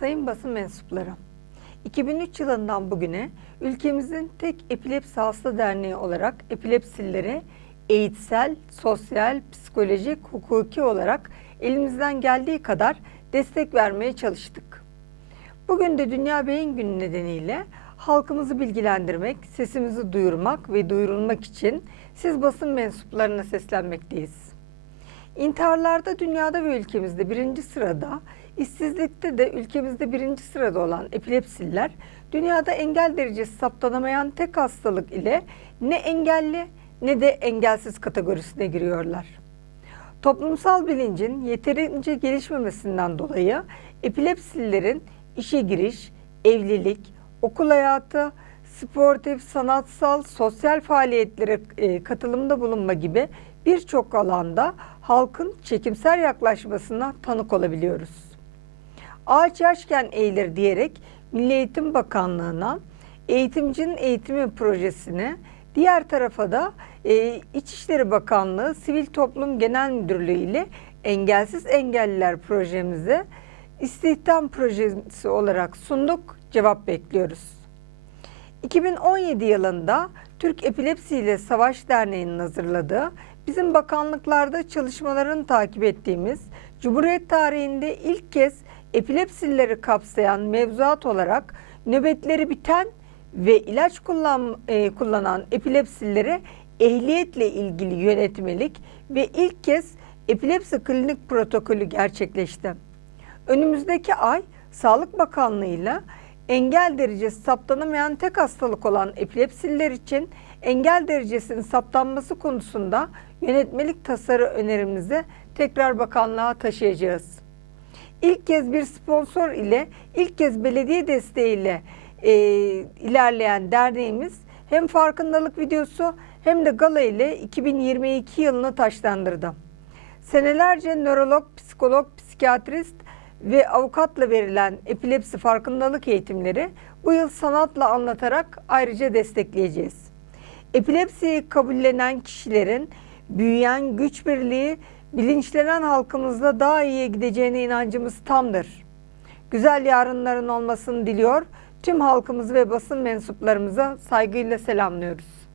Sayın basın mensupları, 2003 yılından bugüne ülkemizin tek epilepsi hasta derneği olarak epilepsililere eğitsel, sosyal, psikolojik, hukuki olarak elimizden geldiği kadar destek vermeye çalıştık. Bugün de Dünya Beyin Günü nedeniyle halkımızı bilgilendirmek, sesimizi duyurmak ve duyurulmak için siz basın mensuplarına seslenmekteyiz. İntiharlarda dünyada ve ülkemizde birinci sırada, işsizlikte de ülkemizde birinci sırada olan epilepsililer, dünyada engel derecesi saptanamayan tek hastalık ile ne engelli ne de engelsiz kategorisine giriyorlar. Toplumsal bilincin yeterince gelişmemesinden dolayı epilepsililerin işe giriş, evlilik, okul hayatı, sportif, sanatsal, sosyal faaliyetlere e, katılımda bulunma gibi birçok alanda halkın çekimser yaklaşmasına tanık olabiliyoruz. Ağaç yaşken eğilir diyerek Milli Eğitim Bakanlığı'na eğitimcinin eğitimi projesine diğer tarafa da e, İçişleri Bakanlığı Sivil Toplum Genel Müdürlüğü ile Engelsiz Engelliler projemize istihdam projesi olarak sunduk. Cevap bekliyoruz. 2017 yılında Türk Epilepsi ile Savaş Derneği'nin hazırladığı bizim bakanlıklarda çalışmalarını takip ettiğimiz Cumhuriyet tarihinde ilk kez epilepsilileri kapsayan mevzuat olarak nöbetleri biten ve ilaç kullan, e, kullanan epilepsililere ehliyetle ilgili yönetmelik ve ilk kez epilepsi klinik protokolü gerçekleşti. Önümüzdeki ay Sağlık Bakanlığı ile engel derecesi saptanamayan tek hastalık olan epilepsililer için engel derecesinin saptanması konusunda yönetmelik tasarı önerimizi tekrar bakanlığa taşıyacağız. İlk kez bir sponsor ile ilk kez belediye desteğiyle e, ilerleyen derneğimiz hem farkındalık videosu hem de gala ile 2022 yılını taşlandırdı. Senelerce nörolog, psikolog, psikiyatrist ve avukatla verilen epilepsi farkındalık eğitimleri bu yıl sanatla anlatarak ayrıca destekleyeceğiz. Epilepsiyi kabullenen kişilerin büyüyen güç birliği bilinçlenen halkımızda daha iyiye gideceğine inancımız tamdır. Güzel yarınların olmasını diliyor. Tüm halkımızı ve basın mensuplarımıza saygıyla selamlıyoruz.